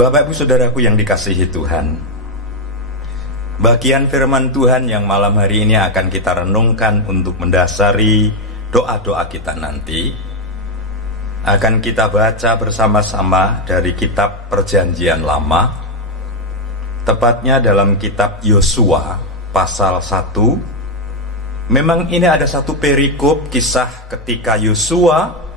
Bapak Ibu Saudaraku yang dikasihi Tuhan, bagian firman Tuhan yang malam hari ini akan kita renungkan untuk mendasari doa-doa kita nanti akan kita baca bersama-sama dari kitab Perjanjian Lama, tepatnya dalam kitab Yosua pasal 1. Memang ini ada satu perikop kisah ketika Yosua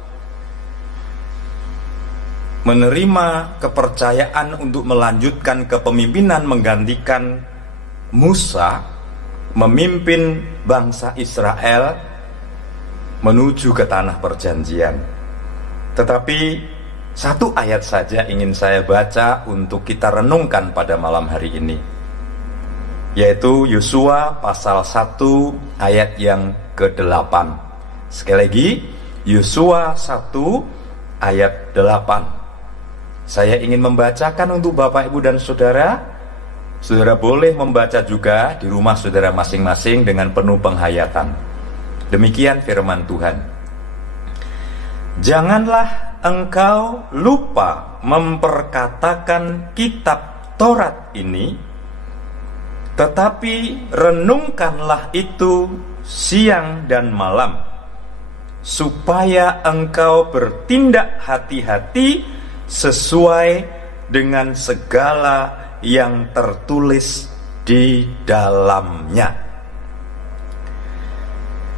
menerima kepercayaan untuk melanjutkan kepemimpinan menggantikan Musa memimpin bangsa Israel menuju ke tanah perjanjian. Tetapi satu ayat saja ingin saya baca untuk kita renungkan pada malam hari ini, yaitu Yosua pasal 1 ayat yang ke-8. Sekali lagi, Yosua 1 ayat 8. Saya ingin membacakan untuk Bapak, Ibu, dan Saudara. Saudara boleh membaca juga di rumah saudara masing-masing dengan penuh penghayatan. Demikian firman Tuhan. Janganlah engkau lupa memperkatakan kitab Taurat ini, tetapi renungkanlah itu siang dan malam, supaya engkau bertindak hati-hati sesuai dengan segala yang tertulis di dalamnya.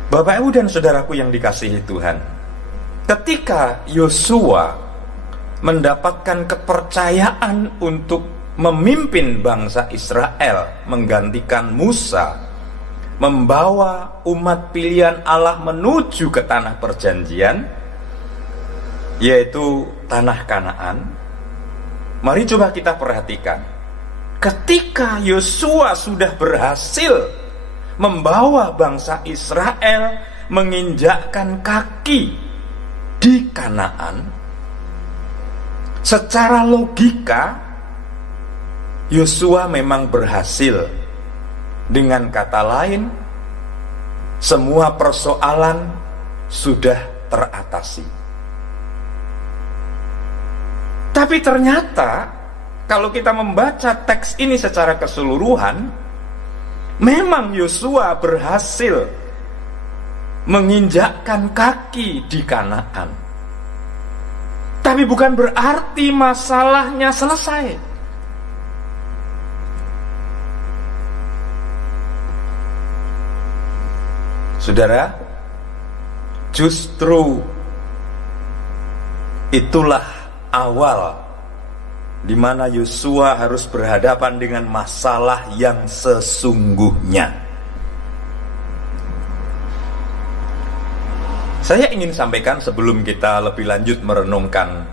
Bapak, Ibu, dan Saudaraku yang dikasihi Tuhan, ketika Yosua mendapatkan kepercayaan untuk memimpin bangsa Israel menggantikan Musa, membawa umat pilihan Allah menuju ke tanah perjanjian, yaitu tanah Kanaan. Mari coba kita perhatikan, ketika Yosua sudah berhasil membawa bangsa Israel menginjakkan kaki di Kanaan, secara logika Yosua memang berhasil. Dengan kata lain, semua persoalan sudah teratasi. Tapi ternyata kalau kita membaca teks ini secara keseluruhan, memang Yosua berhasil menginjakkan kaki di Kanaan. Tapi bukan berarti masalahnya selesai. Saudara, justru itulah awal di mana Yosua harus berhadapan dengan masalah yang sesungguhnya. Saya ingin sampaikan sebelum kita lebih lanjut merenungkan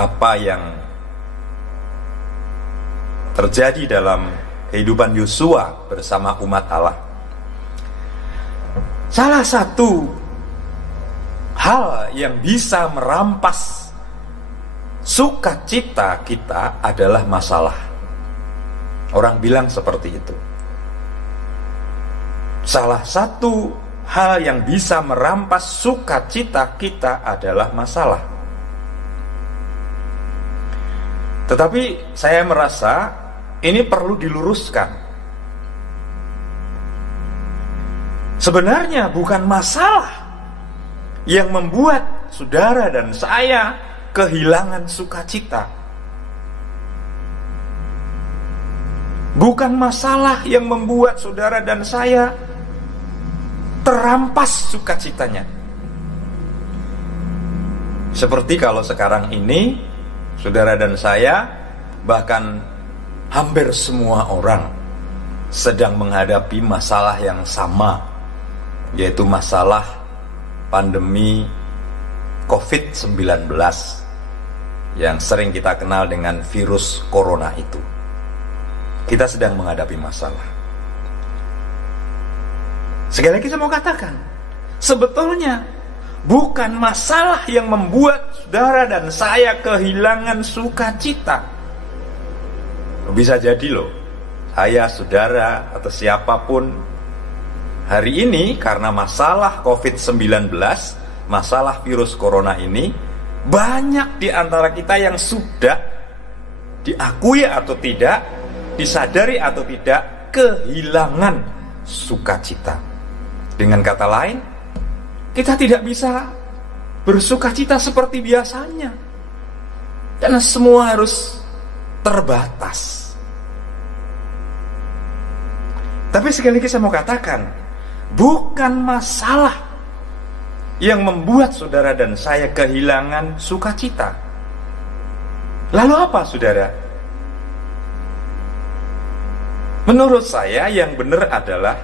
apa yang terjadi dalam kehidupan Yosua bersama umat Allah. Salah satu hal yang bisa merampas sukacita kita adalah masalah. Orang bilang seperti itu. Salah satu hal yang bisa merampas sukacita kita adalah masalah. Tetapi saya merasa ini perlu diluruskan. Sebenarnya bukan masalah yang membuat saudara dan saya kehilangan sukacita. Bukan masalah yang membuat saudara dan saya terampas sukacitanya. Seperti kalau sekarang ini saudara dan saya, bahkan hampir semua orang sedang menghadapi masalah yang sama, yaitu masalah pandemi COVID-19 yang sering kita kenal dengan virus corona itu. Kita sedang menghadapi masalah. Sekali lagi saya mau katakan, sebetulnya bukan masalah yang membuat saudara dan saya kehilangan sukacita. Bisa jadi loh, saya, saudara, atau siapapun hari ini karena masalah COVID-19, masalah virus corona ini, banyak di antara kita yang sudah diakui atau tidak, disadari atau tidak, kehilangan sukacita. Dengan kata lain, kita tidak bisa bersukacita seperti biasanya, karena semua harus terbatas. Tapi sekali lagi saya mau katakan, bukan masalah yang membuat saudara dan saya kehilangan sukacita. Lalu apa, saudara? Menurut saya yang benar adalah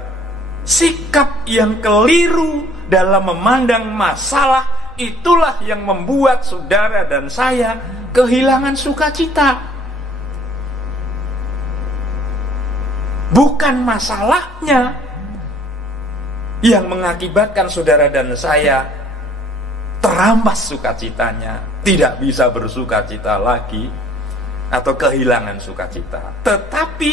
sikap yang keliru dalam memandang masalah, itulah yang membuat saudara dan saya kehilangan sukacita. Bukan masalahnya yang mengakibatkan saudara dan saya terampas sukacitanya, tidak bisa bersukacita lagi, atau kehilangan sukacita. Tetapi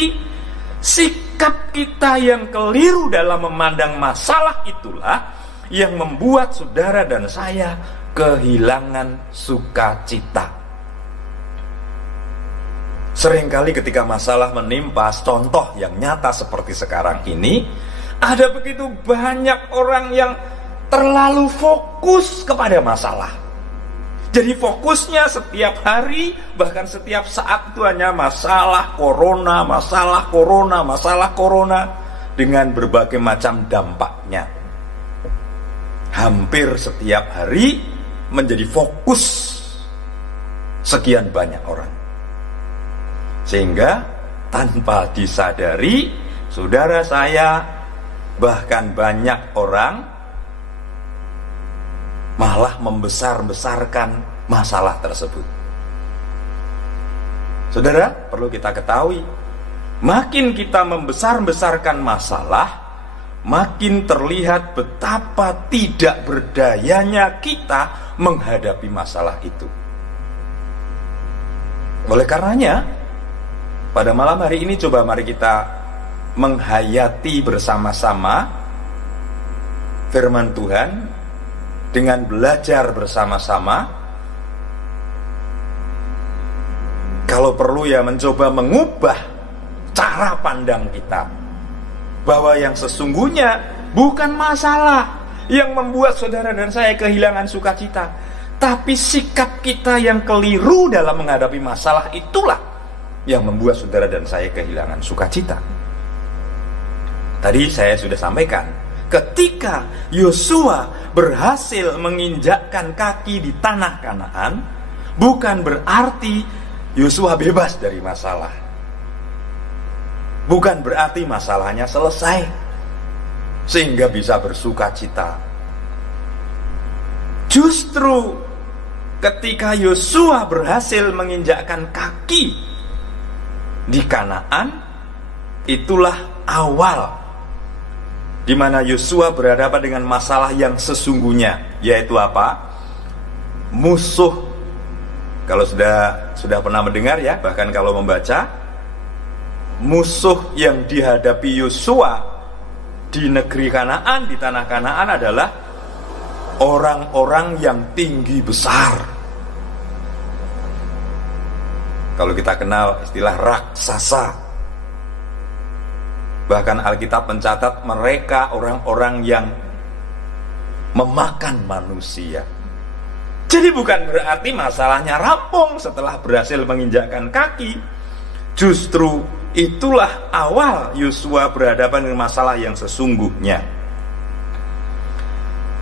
sikap kita yang keliru dalam memandang masalah itulah yang membuat saudara dan saya kehilangan sukacita. Seringkali ketika masalah menimpa, contoh yang nyata seperti sekarang ini, ada begitu banyak orang yang terlalu fokus kepada masalah. Jadi fokusnya setiap hari, bahkan setiap saat itu hanya masalah corona, masalah corona, masalah corona, dengan berbagai macam dampaknya. Hampir setiap hari menjadi fokus sekian banyak orang. Sehingga tanpa disadari, saudara saya, bahkan banyak orang malah membesar-besarkan masalah tersebut. Saudara, perlu kita ketahui, makin kita membesar-besarkan masalah, makin terlihat betapa tidak berdayanya kita menghadapi masalah itu. Oleh karenanya, pada malam hari ini coba mari kita menghayati bersama-sama firman Tuhan dengan belajar bersama-sama. Kalau perlu ya mencoba mengubah cara pandang kita, bahwa yang sesungguhnya bukan masalah yang membuat saudara dan saya kehilangan sukacita, tapi sikap kita yang keliru dalam menghadapi masalah itulah yang membuat saudara dan saya kehilangan sukacita. Tadi saya sudah sampaikan, ketika Yosua berhasil menginjakkan kaki di tanah Kanaan, bukan berarti Yosua bebas dari masalah. Bukan berarti masalahnya selesai sehingga bisa bersukacita. Justru ketika Yosua berhasil menginjakkan kaki di Kanaan, itulah awal di mana Yosua berhadapan dengan masalah yang sesungguhnya, yaitu apa? Musuh. Kalau sudah pernah mendengar ya, bahkan kalau membaca, musuh yang dihadapi Yosua di negeri Kanaan, di tanah Kanaan adalah orang-orang yang tinggi besar. Kalau kita kenal istilah raksasa, bahkan Alkitab mencatat mereka orang-orang yang memakan manusia. Jadi bukan berarti masalahnya rampung setelah berhasil menginjakkan kaki. Justru itulah awal Yosua berhadapan dengan masalah yang sesungguhnya.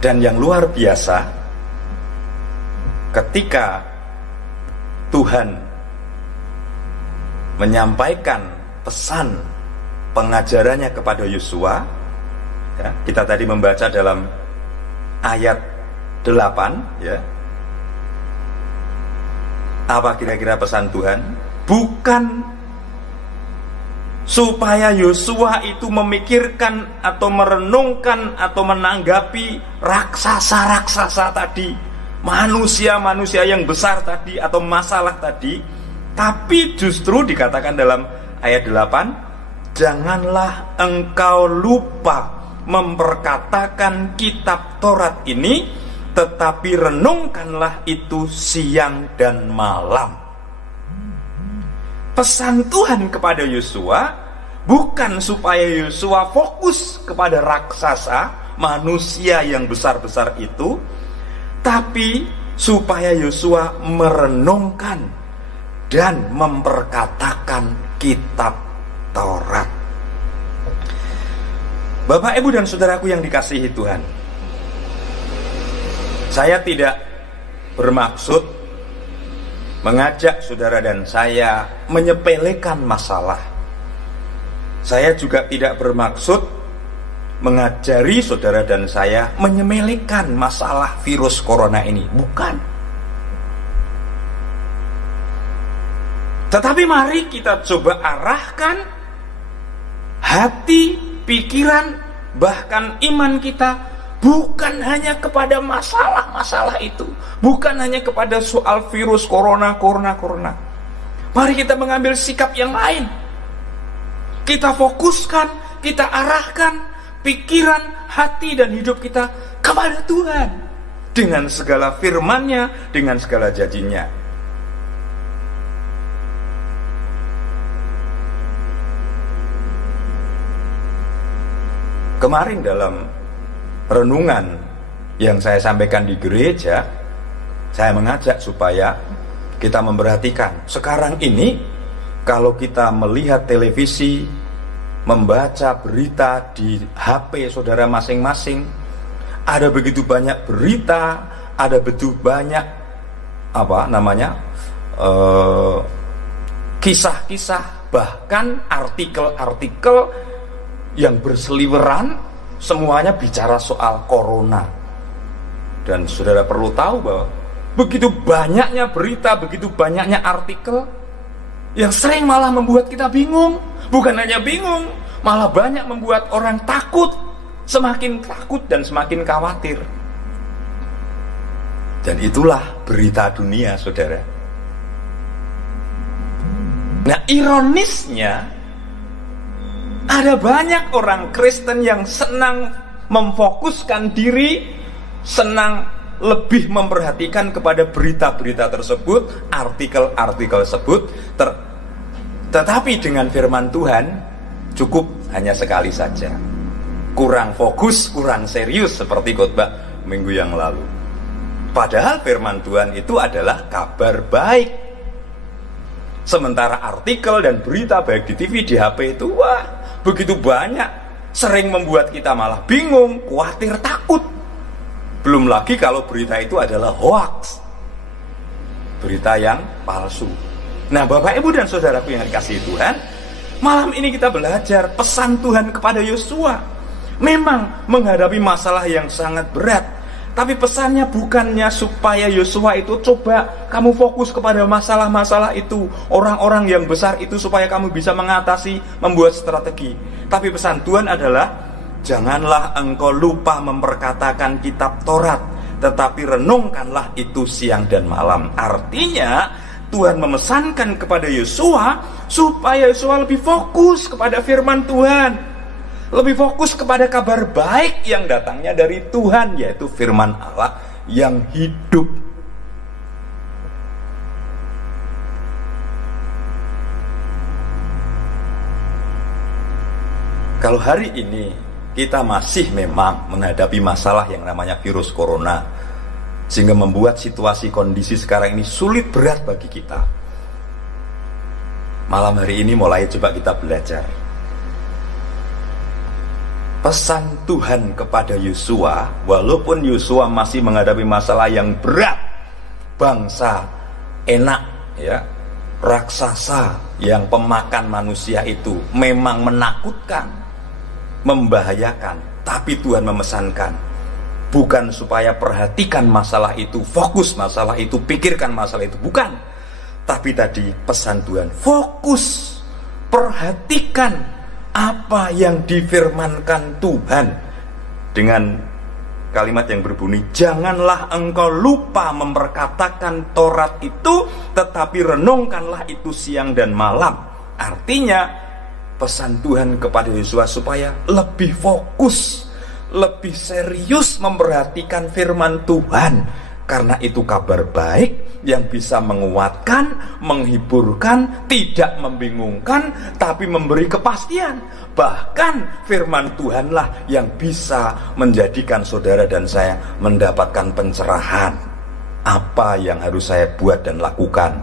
Dan yang luar biasa, ketika Tuhan menyampaikan pesan pengajarannya kepada Yosua, ya, kita tadi membaca dalam ayat 8, ya. Apa kira-kira pesan Tuhan? Bukan supaya Yosua itu memikirkan atau merenungkan atau menanggapi raksasa-raksasa tadi, manusia-manusia yang besar tadi atau masalah tadi. Tapi justru dikatakan dalam ayat 8, janganlah engkau lupa memperkatakan kitab Taurat ini, tetapi renungkanlah itu siang dan malam. Pesan Tuhan kepada Yosua bukan supaya Yosua fokus kepada raksasa, manusia yang besar-besar itu, tapi supaya Yosua merenungkan dan memperkatakan kitab Taurat. Bapak, Ibu, dan saudaraku yang dikasihi Tuhan, saya tidak bermaksud mengajak saudara dan saya menyepelekan masalah. Saya juga tidak bermaksud mengajari saudara dan saya menyepelekan masalah virus corona ini. Bukan. Tetapi mari kita coba arahkan hati, pikiran, bahkan iman kita bukan hanya kepada masalah-masalah itu, bukan hanya kepada soal virus corona. Mari kita mengambil sikap yang lain. Kita fokuskan, kita arahkan pikiran, hati, dan hidup kita kepada Tuhan dengan segala firman-Nya, dengan segala janjinya. Kemarin dalam renungan yang saya sampaikan di gereja, saya mengajak supaya kita memperhatikan sekarang ini, kalau kita melihat televisi, membaca berita di HP saudara masing-masing, ada begitu banyak berita, ada begitu banyak kisah-kisah, bahkan artikel-artikel yang berseliweran. Semuanya bicara soal corona. Dan saudara perlu tahu bahwa begitu banyaknya berita, begitu banyaknya artikel yang sering malah membuat kita bingung. Bukan hanya bingung, malah banyak membuat orang takut, semakin takut dan semakin khawatir. Dan itulah berita dunia, saudara. Nah, ironisnya ada banyak orang Kristen yang senang memfokuskan diri, senang lebih memperhatikan kepada berita-berita tersebut, artikel-artikel tersebut, tetapi dengan firman Tuhan cukup hanya sekali saja. Kurang fokus, kurang serius seperti khotbah minggu yang lalu. Padahal firman Tuhan itu adalah kabar baik. Sementara artikel dan berita baik di TV, di HP itu begitu banyak, sering membuat kita malah bingung, khawatir, takut. Belum lagi kalau berita itu adalah hoax, berita yang palsu. Nah, Bapak, Ibu, dan saudaraku yang dikasihi Tuhan, malam ini kita belajar pesan Tuhan kepada Yosua. Memang menghadapi masalah yang sangat berat, tapi pesannya bukannya supaya Yosua itu coba kamu fokus kepada masalah-masalah itu, orang-orang yang besar itu, supaya kamu bisa mengatasi, membuat strategi. Tapi pesan Tuhan adalah, janganlah engkau lupa memperkatakan kitab Taurat, tetapi renungkanlah itu siang dan malam. Artinya Tuhan memesankan kepada Yosua supaya Yosua lebih fokus kepada firman Tuhan, lebih fokus kepada kabar baik yang datangnya dari Tuhan, yaitu firman Allah yang hidup. Kalau hari ini kita masih memang menghadapi masalah yang namanya virus corona, sehingga membuat situasi kondisi sekarang ini sulit, berat bagi kita. Malam hari ini mulai coba kita belajar pesan Tuhan kepada Yosua. Walaupun Yosua masih menghadapi masalah yang berat, bangsa enak ya, raksasa yang pemakan manusia itu memang menakutkan, membahayakan, tapi Tuhan memesankan bukan supaya perhatikan masalah itu, fokus masalah itu, pikirkan masalah itu, bukan. Tapi tadi pesan Tuhan, fokus, perhatikan apa yang difirmankan Tuhan dengan kalimat yang berbunyi, janganlah engkau lupa memperkatakan Taurat itu, tetapi renungkanlah itu siang dan malam. Artinya pesan Tuhan kepada Yosua supaya lebih fokus, lebih serius memperhatikan firman Tuhan, karena itu kabar baik, yang bisa menguatkan, menghiburkan, tidak membingungkan, tapi memberi kepastian. Bahkan firman Tuhanlah yang bisa menjadikan saudara dan saya mendapatkan pencerahan apa yang harus saya buat dan lakukan.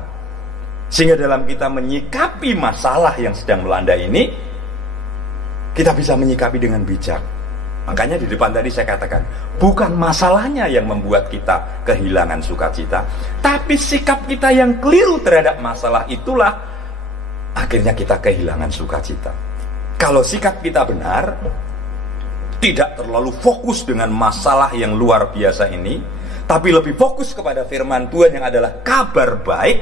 Sehingga dalam kita menyikapi masalah yang sedang melanda ini, kita bisa menyikapi dengan bijak. Makanya di depan tadi saya katakan, bukan masalahnya yang membuat kita kehilangan sukacita, tapi sikap kita yang keliru terhadap masalah itulah akhirnya kita kehilangan sukacita. Kalau sikap kita benar, tidak terlalu fokus dengan masalah yang luar biasa ini, tapi lebih fokus kepada firman Tuhan yang adalah kabar baik,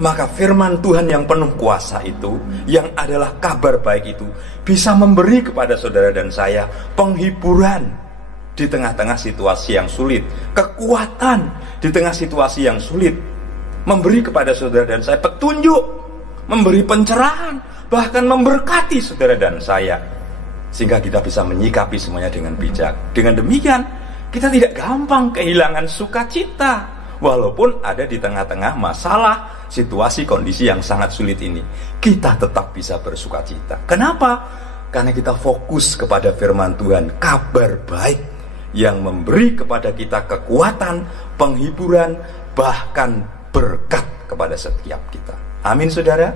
maka firman Tuhan yang penuh kuasa itu, yang adalah kabar baik itu, bisa memberi kepada saudara dan saya penghiburan di tengah-tengah situasi yang sulit, kekuatan di tengah situasi yang sulit, memberi kepada saudara dan saya petunjuk, memberi pencerahan, bahkan memberkati saudara dan saya, sehingga kita bisa menyikapi semuanya dengan bijak. Dengan demikian, kita tidak gampang kehilangan sukacita, walaupun ada di tengah-tengah masalah, situasi, kondisi yang sangat sulit ini, kita tetap bisa bersukacita. Kenapa? Karena kita fokus kepada firman Tuhan, kabar baik yang memberi kepada kita kekuatan, penghiburan, bahkan berkat kepada setiap kita. Amin, saudara.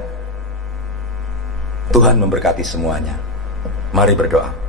Tuhan memberkati semuanya. Mari berdoa.